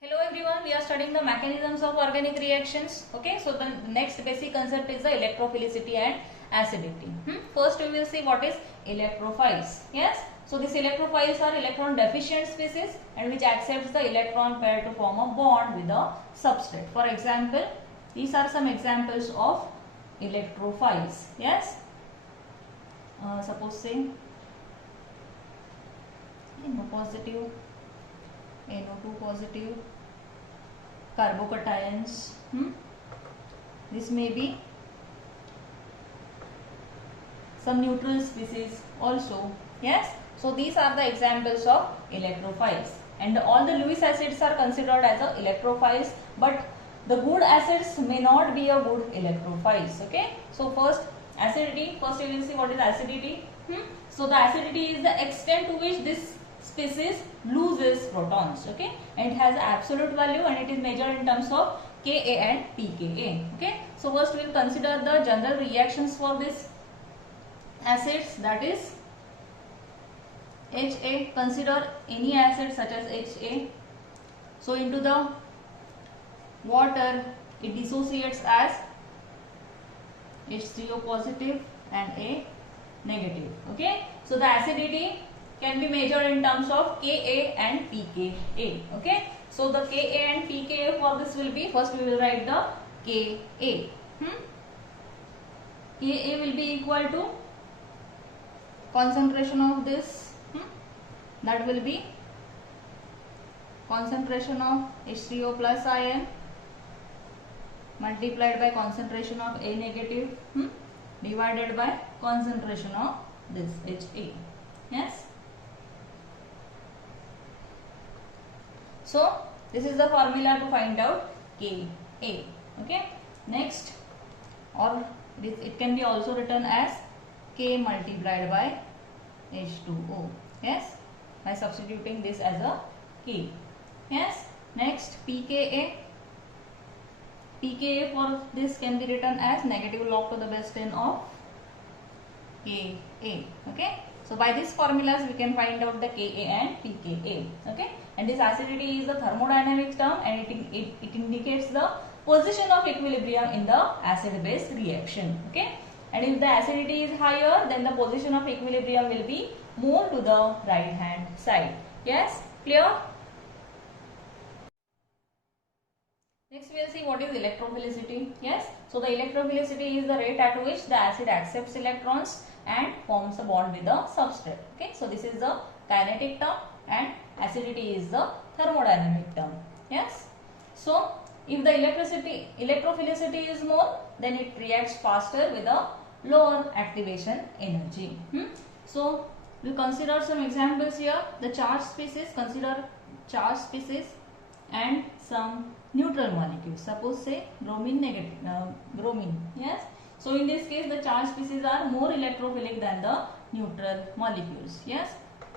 Hello everyone, we are studying the mechanisms of organic reactions. Okay, so the next basic concept is the electrophilicity and acidity. First we will see what is electrophiles. Yes, so these electrophiles are electron deficient species and which accepts the electron pair to form a bond with the substrate. For example, these are some examples of electrophiles. Yes, suppose say NO positive, NO2 positive, carbocations. This may be some neutral species also. Yes, so these are the examples of electrophiles, and all the Lewis acids are considered as a electrophiles, but the good acids may not be a good electrophiles. Okay, so first acidity. First you will see what is acidity. So the acidity is the extent to which this species loses protons. Okay, and it has absolute value and it is measured in terms of Ka and pKa. Okay, so first we will consider the general reactions for this acids, that is Ha. Consider any acid such as Ha. So into the water it dissociates as H3O positive and A negative. Okay, so the acidity can be measured in terms of Ka and pKa. Okay, so the Ka and pKa for this will be, first we will write the Ka. Ka will be equal to concentration of this, that will be concentration of H3O plus ion multiplied by concentration of A negative divided by concentration of this Ha. Yes, so this is the formula to find out Ka. Okay, next, or it can be also written as K multiplied by H2O. Yes, by substituting this as a K. Yes, next pKa. pKa for this can be written as negative log to the base 10 of Ka. Okay, so by these formulas we can find out the Ka and pKa. Okay, and this acidity is the thermodynamic term and it indicates the position of equilibrium in the acid base reaction. Okay, and if the acidity is higher, then the position of equilibrium will be more to the right hand side. Yes, clear? Next we will see what is electrophilicity. Yes, so the electrophilicity is the rate at which the acid accepts electrons and forms a bond with the substrate. Okay, so this is the kinetic term and acidity is the thermodynamic term. Yes, so if the electrophilicity is more, then it reacts faster with a lower activation energy. So we will consider some examples here. The charged species, consider charged species and some neutral molecules. Suppose say bromine negative, bromine. Yes, so in this case the charged species are more electrophilic than the neutral molecules. Yes,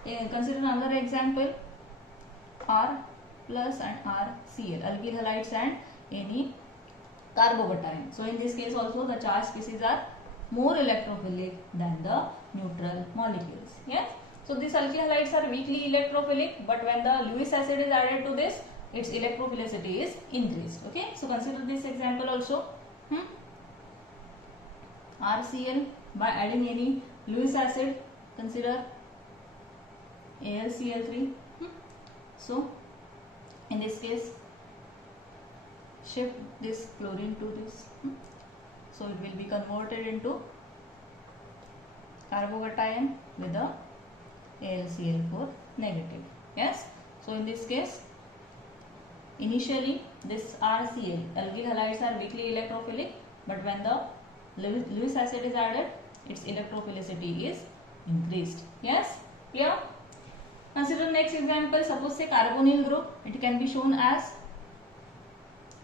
consider another example, R plus and RCl, alkyl halides and any carbocation. So in this case also the charged species are more electrophilic than the neutral molecules. Yes, so these alkyl halides are weakly electrophilic, but when the Lewis acid is added to this, its electrophilicity is increased. Okay, so consider this example also. RCl, by adding any Lewis acid, consider AlCl3. So in this case shift this chlorine to this, so it will be converted into carbocation with the AlCl4 negative. Yes, so in this case initially this RCl, alkyl halides are weakly electrophilic, but when the Lewis acid is added, its electrophilicity is increased. Yes, clear? Consider next example. Suppose say carbonyl group, it can be shown as,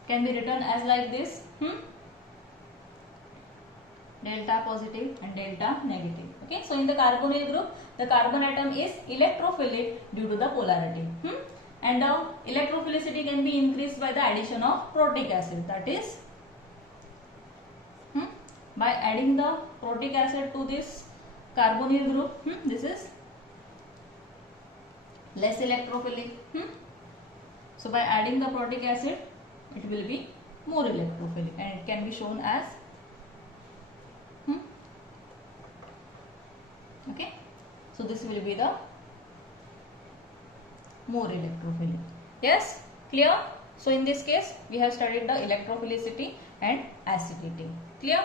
can be written as like this, delta positive and delta negative. Okay, so in the carbonyl group, the carbon atom is electrophilic due to the polarity, and the electrophilicity can be increased by the addition of protic acid, that is by adding the protic acid to this carbonyl group, this is less electrophilic. So by adding the protic acid, it will be more electrophilic and it can be shown as okay. So this will be the more electrophilic. Yes, clear? So in this case we have studied the electrophilicity and acidity. Clear?